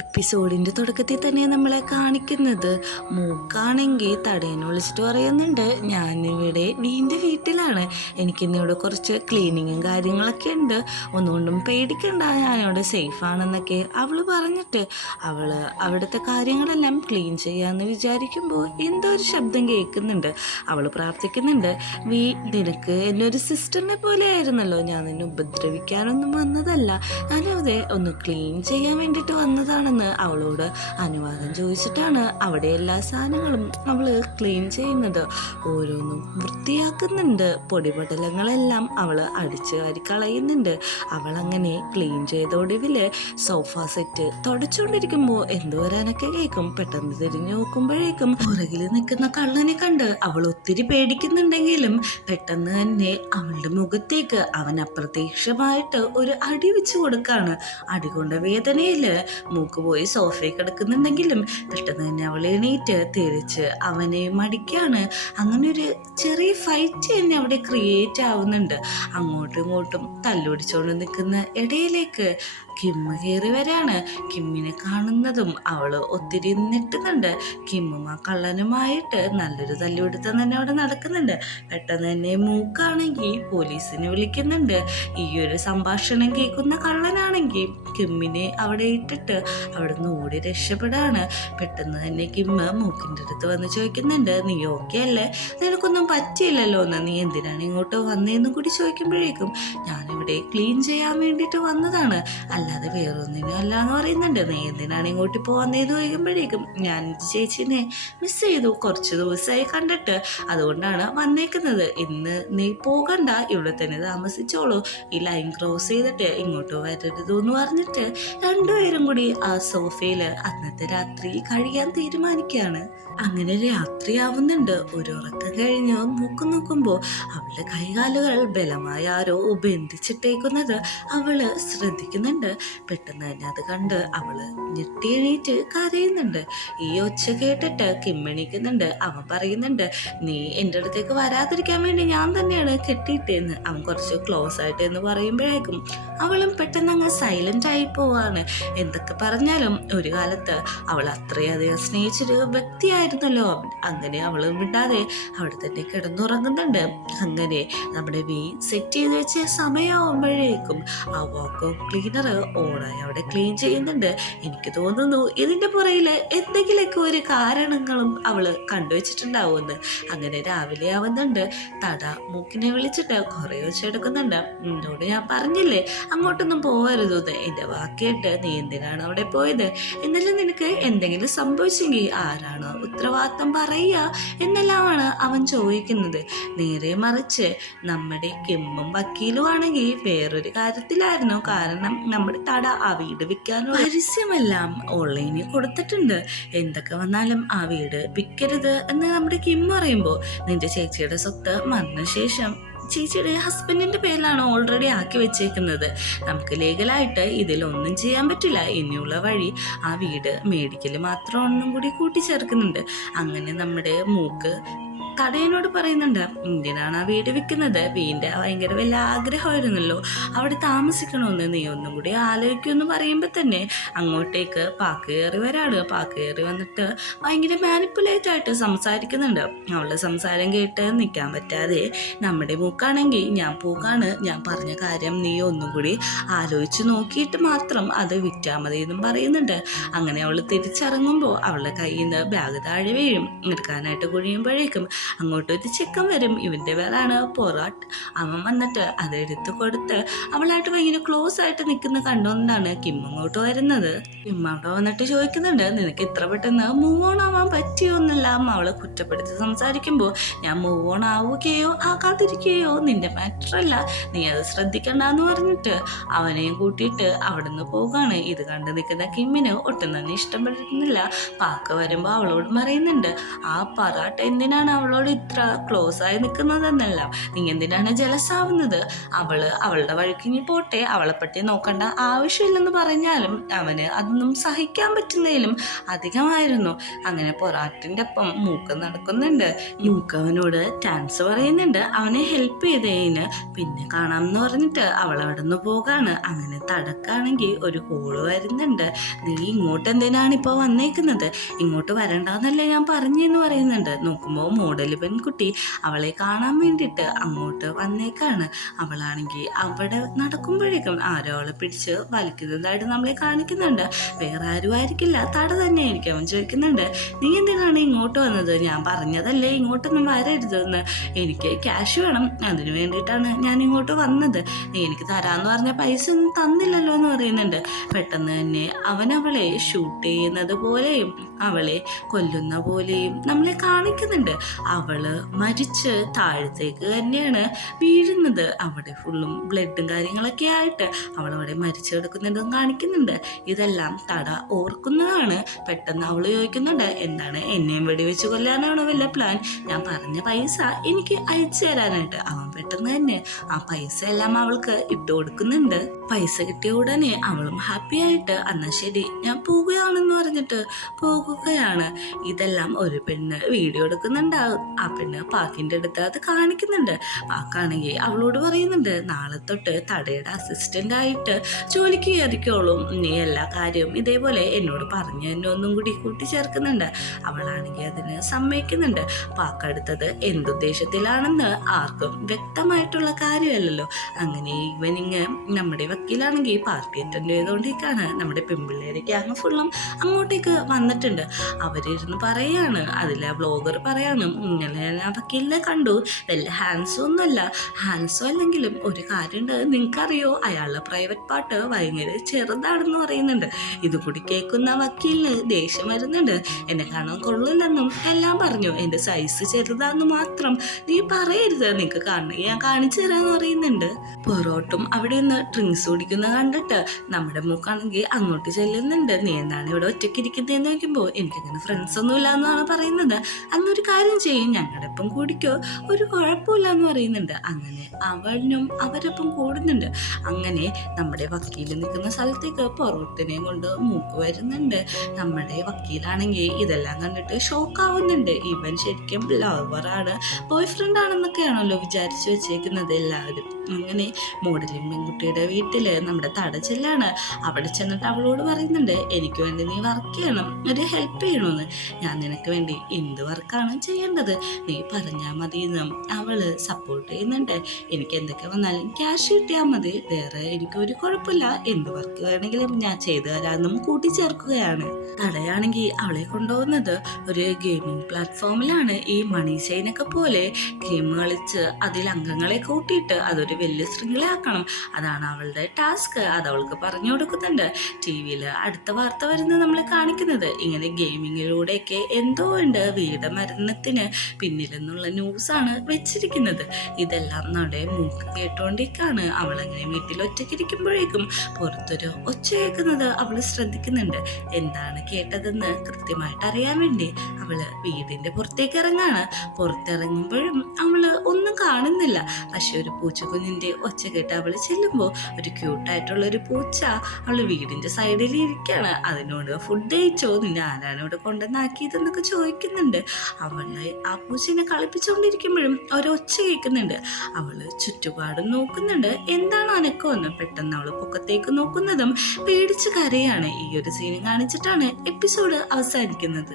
എപ്പിസോഡിൻ്റെ തുടക്കത്തിൽ തന്നെ നമ്മളെ കാണിക്കുന്നത് മൂക്കാണെങ്കിൽ തടേനെ വിളിച്ചിട്ട് പറയുന്നുണ്ട്, ഞാനിവിടെ വീട്ടിലാണ്, എനിക്കിന്നിവിടെ കുറച്ച് ക്ലീനിങ്ങും കാര്യങ്ങളൊക്കെ ഉണ്ട്, ഒന്നുകൊണ്ടും പേടിക്കണ്ട, ഞാനിവിടെ സേഫാണെന്നൊക്കെ അവൾ പറഞ്ഞിട്ട് അവിടുത്തെ കാര്യങ്ങളെല്ലാം ക്ലീൻ ചെയ്യാമെന്ന് വിചാരിക്കുമ്പോൾ എന്തോ ഒരു ശബ്ദം കേൾക്കുന്നുണ്ട്. അവൾ പ്രാർത്ഥിക്കുന്നുണ്ട്, നിനക്ക് എന്നെ ഒരു സിസ്റ്ററിനെ പോലെ ആയിരുന്നല്ലോ, ഞാൻ നിന്നെ ഉപദ്രവിക്കാനൊന്നും വന്നതല്ല, ഞാനവിടെ ഒന്ന് ക്ലീൻ ചെയ്യാൻ വേണ്ടിയിട്ട് വന്നതാണെന്ന് അവളോട് അനുവാദം ചോദിച്ചിട്ടാണ് അവിടെ എല്ലാ സാധനങ്ങളും അവൾ ക്ലീൻ ചെയ്യുന്നത്. ഓരോന്നും വൃത്തിയാക്കുന്നുണ്ട്, പൊടിപടലങ്ങളെല്ലാം അവൾ അടിച്ചു വാരി കളയുന്നുണ്ട്. അവൾ അങ്ങനെ ക്ലീൻ ചെയ്തൊടുവിൽ സോഫ സെറ്റ് തുടച്ചുകൊണ്ടിരിക്കുമ്പോൾ എന്തോ ഒരനൊക്കെ കേൾക്കും. പെട്ടെന്ന് തിരിഞ്ഞു നോക്കുമ്പോഴേക്കും പുറകിൽ നിൽക്കുന്ന കള്ളനെ കണ്ട് അവൾ ഒത്തിരി പേടിക്കുന്നുണ്ടെങ്കിലും പെട്ടെന്ന് തന്നെ അവളുടെ മുഖത്തേക്ക് അവൻ അപ്രത്യക്ഷമായിട്ട് ഒരു അടി വെച്ച് കൊടുക്കാണ്. അടി കൊണ്ട വേദനയിൽ മൂക്ക് പോയി സോഫയിൽ കിടക്കുന്നുണ്ടെങ്കിലും പെട്ടെന്ന് തന്നെ അവൾ എണീറ്റ് തിരിച്ച് അവനെ മടിക്കാണ്. അങ്ങനെ ഒരു ചെറിയ ഫൈറ്റ് തന്നെ അവിടെ ക്രിയേറ്റ് ആവുന്നുണ്ട്. അങ്ങോട്ടും ഇങ്ങോട്ടും തല്ലുപിടിച്ചുകൊണ്ട് നിൽക്കുന്ന ഇടയിലേക്ക് കിമ്മ് കയറി വരാണ്. കിമ്മിനെ കാണുന്നതും അവള് ഒത്തിരി ഞെട്ടുന്നുണ്ട്. കിമ്മും ആ കള്ളനുമായിട്ട് നല്ലൊരു തല്ലുപിടുത്തം തന്നെ അവിടെ നടക്കുന്നുണ്ട്. പെട്ടെന്ന് തന്നെ മൂക്കാണെങ്കിൽ പോലീസിനെ വിളിക്കുന്നുണ്ട്. ഈ ഒരു സംഭാഷണം കേൾക്കുന്ന കള്ളനാണെങ്കിൽ കിമ്മിനെ അവിടെ ഇട്ടിട്ട് അവിടെ നിന്ന് ഓടി രക്ഷപ്പെടാണ്. പെട്ടെന്ന് തന്നെ കിമ്മ് മൂക്കിൻ്റെ അടുത്ത് വന്ന് ചോദിക്കുന്നുണ്ട്, നീ ഓക്കെ അല്ലേ, നിനക്കൊന്നും പറ്റിയില്ലല്ലോ എന്ന്, നീ എന്തിനാണ് ഇങ്ങോട്ട് വന്നതെന്നും കൂടി ചോദിക്കുമ്പോഴേക്കും ഞാനിവിടെ ക്ലീൻ ചെയ്യാൻ വേണ്ടിയിട്ട് വന്നതാണ്, അല്ലാതെ വേറൊന്നിനും അല്ല എന്ന് പറയുന്നുണ്ട്. നീ എന്തിനാണ് ഇങ്ങോട്ട് ഇപ്പോൾ വന്നതെന്ന് ചോദിക്കുമ്പോഴേക്കും ഞാൻ ചേച്ചീനെ മിസ് ചെയ്തു, കുറച്ച് ദിവസമായി കണ്ടിട്ട്, അതുകൊണ്ടാണ് വന്നേക്കുന്നത്, ഇന്ന് നീ പോകണ്ട, ഇവിടെ തന്നെ താമസിച്ചോളൂ, ഈ ലൈൻ ക്രോസ് ചെയ്തിട്ട് ഇങ്ങോട്ട് വരരുത് എന്ന് പറഞ്ഞിട്ട് രണ്ടുപേരും കൂടി ആ സോഫയിൽ അന്നത്തെ രാത്രി കഴിയാൻ തീരുമാനിക്കുകയാണ്. അങ്ങനെ രാത്രിയാവുന്നുണ്ട്. ഒരു ഉറക്കം കഴിഞ്ഞ് നോക്കുമ്പോൾ അവളുടെ കൈകാലുകൾ ബലമായി ആരോ ബന്ധിച്ചിട്ടേക്കുന്നത് അവള് ശ്രദ്ധിക്കുന്നുണ്ട്. പെട്ടെന്ന് തന്നെ അത് കണ്ട് അവള് ഞെട്ടി എണീറ്റ് കരയുന്നുണ്ട്. ഈ ഒച്ച കേട്ടിട്ട് കിമ്മെണീക്കുന്നുണ്ട്. അവൻ പറയുന്നുണ്ട്, നീ എൻ്റെ അടുത്തേക്ക് വരാതിരിക്കാൻ വേണ്ടി ഞാൻ തന്നെയാണ് കെട്ടിയിട്ടേന്ന്. അവൻ കുറച്ച് ക്ലോസ് ആയിട്ട് എന്ന് പറയുമ്പോഴേക്കും അവളും പെട്ടെന്ന് അങ്ങ് സൈലന്റ് ആയി പോവാണ്. എന്തൊക്കെ പറഞ്ഞാലും ഒരു കാലത്ത് അവൾ അത്രയധികം സ്നേഹിച്ചൊരു വ്യക്തിയായിരുന്നല്ലോ അവൻ. അങ്ങനെ അവള് വിടാതെ അവിടെ തന്നെ കിടന്നുറങ്ങുന്നുണ്ട്. അങ്ങനെ നമ്മുടെ സെറ്റ് ചെയ്ത് വെച്ച സമയമാകുമ്പോഴേക്കും ആ വാക്വം ക്ലീനർ ഓണായി അവിടെ ക്ലീൻ ചെയ്യുന്നുണ്ട്. എനിക്ക് തോന്നുന്നു ഇതിൻ്റെ പുറകില് എന്തെങ്കിലുമൊക്കെ ഒരു കാരണങ്ങളും അവള് കണ്ടുവച്ചിട്ടുണ്ടാവുമെന്ന്. അങ്ങനെ രാവിലെ ആവുന്നുണ്ട്. തട മൂക്കിനെ വിളിച്ചിട്ട് കുറേ വെച്ചെടുക്കുന്നുണ്ട്. എന്നോട് ഞാൻ പറഞ്ഞില്ലേ അങ്ങോട്ടൊന്നും പോകരുതെന്ന്, എൻ്റെ വാക്കേട്ട് നീ എന്തിനാണ് അവിടെ പോയത്, എന്നാലും നിനക്ക് എന്തെങ്കിലും സംഭവിച്ചെങ്കിൽ ആരാണ് ഉത്തരവാദിത്തം പറയുക എന്നെല്ലാമാണ് അവൻ ചോദിക്കുന്നത്. നേരെ മറിച്ച് നമ്മുടെ കിമ്മും വക്കീലും ആണെങ്കിൽ വേറൊരു കാര്യത്തിലായിരുന്നു. കാരണം നമ്മുടെ തട ആ വീട് വിൽക്കാനുള്ള പരസ്യമെല്ലാം ഓൺലൈനിൽ കൊടുത്തിട്ടുണ്ട്. എന്തൊക്കെ വന്നാലും ആ വീട് വിൽക്കരുത് എന്ന് നമ്മുടെ കിം പറയുമ്പോൾ, നിന്റെ ചേച്ചിയുടെ സ്വത്ത് മരണശേഷം ചേച്ചിയുടെ ഹസ്ബൻഡിൻ്റെ പേരിലാണ് ഓൾറെഡി ആക്കി വെച്ചേക്കുന്നത്, നമുക്ക് ലീഗലായിട്ട് ഇതിലൊന്നും ചെയ്യാൻ പറ്റില്ല, ഇനിയുള്ള വഴി ആ വീട് മേടിക്കൽ മാത്രം ഒന്നും കൂടി കൂട്ടിച്ചേർക്കുന്നുണ്ട്. അങ്ങനെ നമ്മുടെ മൂക്ക് തടയനോട് പറയുന്നുണ്ട്, എന്തിനാണ് ആ വീട് വിൽക്കുന്നത്, വീടിൻ്റെ ഭയങ്കര വലിയ ആഗ്രഹമായിരുന്നല്ലോ അവിടെ താമസിക്കണമെന്ന്, നീ ഒന്നും കൂടി ആലോചിക്കുമെന്ന് പറയുമ്പോൾ തന്നെ അങ്ങോട്ടേക്ക് പാക്ക് കയറി വരാണ്. പാക്ക് കയറി വന്നിട്ട് ഭയങ്കര മാനിപ്പുലേറ്റ് ആയിട്ട് സംസാരിക്കുന്നുണ്ട്. അവളുടെ സംസാരം കേട്ട് നിൽക്കാൻ പറ്റാതെ നമ്മുടെ മൂക്കാണെങ്കിൽ, ഞാൻ പോകാണ്, ഞാൻ പറഞ്ഞ കാര്യം നീ ഒന്നും കൂടി ആലോചിച്ച് നോക്കിയിട്ട് മാത്രം അത് വിറ്റാൽ മതി എന്നും പറയുന്നുണ്ട്. അങ്ങനെ അവൾ തിരിച്ചിറങ്ങുമ്പോൾ അവളുടെ കയ്യിൽ നിന്ന് ബാഗ് താഴെ വീഴും. എടുക്കാനായിട്ട് കുഴിയുമ്പോഴേക്കും അങ്ങോട്ടൊരു ചെക്കൻ വരും. ഇവൻ്റെ പേരാണ് പൊറാട്ട്. അവൻ വന്നിട്ട് അതെടുത്ത് കൊടുത്ത് അവളായിട്ട് ഭയങ്കര ക്ലോസ് ആയിട്ട് നിൽക്കുന്ന കണ്ടുകൊണ്ടാണ് കിം അങ്ങോട്ട് വരുന്നത്. കിം അവിടെ വന്നിട്ട് ചോദിക്കുന്നുണ്ട്, നിനക്ക് ഇത്ര പെട്ടെന്ന് മൂവ് ഓൺ ആവാൻ പറ്റിയോ എന്നെല്ലാം അവളെ കുറ്റപ്പെടുത്തി സംസാരിക്കുമ്പോൾ, ഞാൻ മൂവ് ഓൺ ആവുകയോ ആകാതിരിക്കുകയോ നിന്റെ മാറ്ററല്ല, നീ അത് ശ്രദ്ധിക്കണ്ടെന്ന് പറഞ്ഞിട്ട് അവനെയും കൂട്ടിയിട്ട് അവിടെ നിന്ന് പോകാണ്. ഇത് കണ്ട് നിൽക്കുന്ന കിമ്മിന് ഒട്ടും തന്നെ ഇഷ്ടപ്പെടുന്നില്ല. പാക്ക വരുമ്പോൾ അവളോട് പറയുന്നുണ്ട്, ആ പൊറാട്ട് എന്തിനാണ് അവളോട് അവളോട് ഇത്ര ക്ലോസ് ആയി നിൽക്കുന്നതെന്നല്ല. നീ എന്തിനാണ് ജലസാവുന്നത്? അവളുടെ വഴിക്കിനി പോട്ടെ, അവളെ പറ്റി നോക്കണ്ട ആവശ്യമില്ലെന്ന് പറഞ്ഞാലും അവന് അതൊന്നും സഹിക്കാൻ പറ്റുന്നതിലും അധികമായിരുന്നു. അങ്ങനെ പൊറാട്ടിൻ്റെ ഒപ്പം മൂക്ക് നടക്കുന്നുണ്ട്. മൂക്ക് അവനോട് താങ്ക്സ് പറയുന്നുണ്ട് അവനെ ഹെൽപ്പ് ചെയ്തതിന്. പിന്നെ കാണാമെന്ന് പറഞ്ഞിട്ട് അവൾ അവിടെ നിന്ന് പോകാണ്. അങ്ങനെ തടക്കാണെങ്കിൽ ഒരു കോള് വരുന്നുണ്ട്. നീ ഇങ്ങോട്ട് എന്തിനാണ് ഇപ്പോൾ വന്നേക്കുന്നത്? ഇങ്ങോട്ട് വരണ്ടെന്നല്ലേ ഞാൻ പറഞ്ഞെന്ന് പറയുന്നുണ്ട്. നോക്കുമ്പോൾ മോഡൽ പെൺകുട്ടി അവളെ കാണാൻ വേണ്ടിയിട്ട് അങ്ങോട്ട് വന്നേക്കാണ്. അവളാണെങ്കിൽ അവിടെ നടക്കുമ്പോഴേക്കും ആരോ അവളെ പിടിച്ച് വലിക്കുന്നതായിട്ട് നമ്മളെ കാണിക്കുന്നുണ്ട്. വേറെ ആരും ആയിരിക്കില്ല, തട തന്നെയായിരിക്കും. അവൻ ചോദിക്കുന്നുണ്ട്, നീ എന്തിനാണ് ഇങ്ങോട്ട് വന്നത്? ഞാൻ പറഞ്ഞതല്ലേ ഇങ്ങോട്ടൊന്നും വരരുതെന്ന്. എനിക്ക് ക്യാഷ് വേണം, അതിനു വേണ്ടിയിട്ടാണ് ഞാൻ ഇങ്ങോട്ട് വന്നത്. നീ എനിക്ക് തരാമെന്ന് പറഞ്ഞ പൈസ ഒന്നും തന്നില്ലല്ലോ എന്ന് പറയുന്നുണ്ട്. പെട്ടെന്ന് തന്നെ അവൻ അവളെ ഷൂട്ട് ചെയ്യുന്നത് പോലെയും അവളെ കൊല്ലുന്ന പോലെയും നമ്മളെ കാണിക്കുന്നുണ്ട്. അവള് മരിച്ച് താഴത്തേക്ക് തന്നെയാണ് വീഴുന്നത്. അവിടെ ഫുള്ളും ബ്ലഡും കാര്യങ്ങളൊക്കെ ആയിട്ട് അവളവിടെ മരിച്ചു കിടക്കുന്നുണ്ടെന്ന് കാണിക്കുന്നുണ്ട്. ഇതെല്ലാം തട ഓർക്കുന്നതാണ്. പെട്ടെന്ന് അവൾ ചോദിക്കുന്നുണ്ട്, എന്താണ് എന്നെയും വെടിവെച്ച് കൊല്ലാനാണോ വല്ല പ്ലാൻ? ഞാൻ പറഞ്ഞ പൈസ എനിക്ക് അയച്ചു തരാനായിട്ട്. അവൻ പെട്ടെന്ന് തന്നെ ആ പൈസ എല്ലാം അവൾക്ക് ഇട്ട് കൊടുക്കുന്നുണ്ട്. പൈസ കിട്ടിയ ഉടനെ അവളും ഹാപ്പി ആയിട്ട് എന്നാൽ ശരി ഞാൻ പോവുകയാണെന്ന് പറഞ്ഞിട്ട് പോകുകയാണ്. ഇതെല്ലാം ഒരു പെണ്ണ് വീഡിയോ എടുക്കുന്നുണ്ടാവും. ആ പെണ്ണ് പാക്കിൻ്റെ അടുത്ത് അത് കാണിക്കുന്നുണ്ട്. പാക്കാണെങ്കിൽ അവളോട് പറയുന്നുണ്ട്, നാളെ തൊട്ട് തടയുടെ അസിസ്റ്റന്റ് ആയിട്ട് ജോലിക്ക് കയറിക്കോളും. നീ എല്ലാ കാര്യവും ഇതേപോലെ എന്നോട് പറഞ്ഞു തന്നെ ഒന്നും കൂടി കൂട്ടിച്ചേർക്കുന്നുണ്ട്. അവളാണെങ്കിൽ അതിന് സമ്മതിക്കുന്നുണ്ട്. പാക്കെടുത്തത് എന്തുദ്ദേശത്തിലാണെന്ന് ആർക്കും വ്യക്തമായിട്ടുള്ള കാര്യമല്ലല്ലോ. അങ്ങനെ ഈവനിങ് നമ്മുടെ വക്കീലാണെങ്കിൽ പാർട്ടി അറ്റൻഡ് ചെയ്തുകൊണ്ടേക്കാണ്. നമ്മുടെ പെൺപിള്ളേരൊക്കെ അങ്ങ് ഫുള്ളും അങ്ങോട്ടേക്ക് വന്നിട്ടുണ്ട്. അവരിരുന്ന് പറയാണ്, അതിലെ ബ്ലോഗർ പറയാണ്, ഇങ്ങനെ ഞാൻ ആ വക്കീലിനെ കണ്ടു, വല്ല ഹാൻസോ ഒന്നുമല്ല. ഹാൻസോ അല്ലെങ്കിലും ഒരു കാര്യമുണ്ട്, നിങ്ങൾക്കറിയോ അയാളുടെ പ്രൈവറ്റ് പാർട്ട് ഭയങ്കര ചെറുതാണെന്ന് പറയുന്നുണ്ട്. ഇതുകൂടി കേൾക്കുന്ന വക്കീലിന് ദേഷ്യം വരുന്നുണ്ട്. എന്നെ കാണാൻ കൊള്ളില്ലെന്നും എല്ലാം പറഞ്ഞു. എൻ്റെ സൈസ് ചെറുതാന്ന് മാത്രം നീ പറയരുത്, നിനക്ക് കാണണമെങ്കിൽ ഞാൻ കാണിച്ചു തരാമെന്ന് പറയുന്നുണ്ട്. പൊറോട്ടും അവിടെ നിന്ന് ഡ്രിങ്ക്സ് കുടിക്കുന്ന കണ്ടിട്ട് നമ്മുടെ മൂക്കാണെങ്കിൽ അങ്ങോട്ട് ചെല്ലുന്നുണ്ട്. നീ എന്താണ് ഇവിടെ ഒറ്റയ്ക്ക് ഇരിക്കുന്നതെന്ന് നോക്കുമ്പോൾ എനിക്കങ്ങനെ ഫ്രണ്ട്സ് ഒന്നും ഇല്ല എന്നാണ് പറയുന്നത്. അന്നൊരു കാര്യം ചെയ്യും, ഞങ്ങളുടെ ഒപ്പം കൂടിക്കോ, ഒരു കുഴപ്പമില്ല എന്ന് പറയുന്നുണ്ട്. അങ്ങനെ അവനും അവരൊപ്പം കൂടുന്നുണ്ട്. അങ്ങനെ നമ്മുടെ വക്കീൽ നിൽക്കുന്ന സ്ഥലത്തേക്ക് പൊറോട്ടിനെ കൊണ്ട് മൂക്ക് വരുന്നുണ്ട്. നമ്മുടെ വക്കീലാണെങ്കിൽ ഇതെല്ലാം കണ്ടിട്ട് ഷോക്കാവുന്നുണ്ട്. ഇവൻ ശരിക്കും ലവറാണ്, ബോയ് ഫ്രണ്ട് ആണെന്നൊക്കെയാണല്ലോ വിചാരിച്ചു വെച്ചേക്കുന്നത് എല്ലാവരും. അങ്ങനെ മോഡലിംഗ് പെൺകുട്ടിയുടെ വീട്ടിൽ നമ്മുടെ തട ചെല്ലാണ്. അവിടെ ചെന്നിട്ട് അവളോട് പറയുന്നുണ്ട്, എനിക്ക് വേണ്ടി നീ വർക്ക് ചെയ്യണം, ഒരു ഹെൽപ്പ് ചെയ്യണമെന്ന്. ഞാൻ നിനക്ക് വേണ്ടി എന്ത് വർക്കാണ് ചെയ്യേണ്ടത് നീ പറഞ്ഞാൽ മതി എന്നും അവള് സപ്പോർട്ട് ചെയ്യുന്നുണ്ട്. എനിക്ക് എന്തൊക്കെ വന്നാലും ക്യാഷ് കിട്ടിയാൽ മതി, വേറെ എനിക്കൊരു കുഴപ്പമില്ല, എന്ത് വർക്ക് വേണമെങ്കിലും ഞാൻ ചെയ്തു തരാമെന്നും കൂട്ടിച്ചേർക്കുകയാണ്. തടയാണെങ്കിൽ അവളെ കൊണ്ടുപോകുന്നത് ഒരു ഗെയിമിംഗ് പ്ലാറ്റ്ഫോമിലാണ്. ഈ മണി ചെയിനൊക്കെ പോലെ ഗെയിം കളിച്ച് അതിൽ അംഗങ്ങളെ കൂട്ടിയിട്ട് അതൊരു വലിയ ശൃംഖലയാക്കണം. അതാണ് അവളുടെ ടാസ്ക്. അത് അവൾക്ക് പറഞ്ഞു കൊടുക്കുന്നുണ്ട്. ടി വിയിൽ അടുത്ത വാർത്ത വരുന്നത് നമ്മളെ കാണിക്കുന്നത് ഇങ്ങനെ ഗെയിമിങ്ങിലൂടെയൊക്കെ എന്തോ ഉണ്ട് വീട് മരണത്തിന് പിന്നിലെന്നുള്ള ന്യൂസാണ് വെച്ചിരിക്കുന്നത്. ഇതെല്ലാം നമ്മുടെ മൂക്ക് കേട്ടോണ്ടിരിക്കാണ്. അവളങ്ങനെ വീട്ടിൽ ഒറ്റയ്ക്കിരിക്കുമ്പോഴേക്കും പുറത്തൊരു ഒച്ച കേൾക്കുന്നത് അവൾ ശ്രദ്ധിക്കുന്നുണ്ട്. എന്താണ് കേട്ടതെന്ന് കൃത്യമായിട്ട് അറിയാൻ വേണ്ടി അവള് വീടിന്റെ പുറത്തേക്ക് ഇറങ്ങാണ്. പുറത്തിറങ്ങുമ്പോഴും അവള് ഒന്നും കാണുന്നില്ല. പക്ഷെ ഒരു പൂച്ചക്കുഞ്ഞിന്റെ ഒച്ച കേട്ട് അവള് ചെല്ലുമ്പോൾ ഒരു ക്യൂട്ടായിട്ടുള്ള ഒരു പൂച്ച അവള് വീടിന്റെ സൈഡിൽ ഇരിക്കുകയാണ്. അതിനോട് ഫുഡ് കഴിച്ചോ, നിന്നെ ആരാണ് ഇവിടെ കൊണ്ടുവന്നാക്കിയതെന്നൊക്കെ ചോദിക്കുന്നുണ്ട്. അവളെ ആ പൂച്ചനെ കളിപ്പിച്ചുകൊണ്ടിരിക്കുമ്പോഴും ഒരൊച്ച കേൾക്കുന്നുണ്ട്. അവള് ചുറ്റുപാടും നോക്കുന്നുണ്ട്, എന്താണ് അനക്കമെന്ന്. പെട്ടെന്ന് അവള് പൊക്കത്തേക്ക് നോക്കുന്നതും പേടിച്ച് കരയാണ്. ഈ ഒരു സീൻ കാണിച്ചിട്ടാണ് എപ്പിസോഡ് അവസാനിക്കുന്നത്.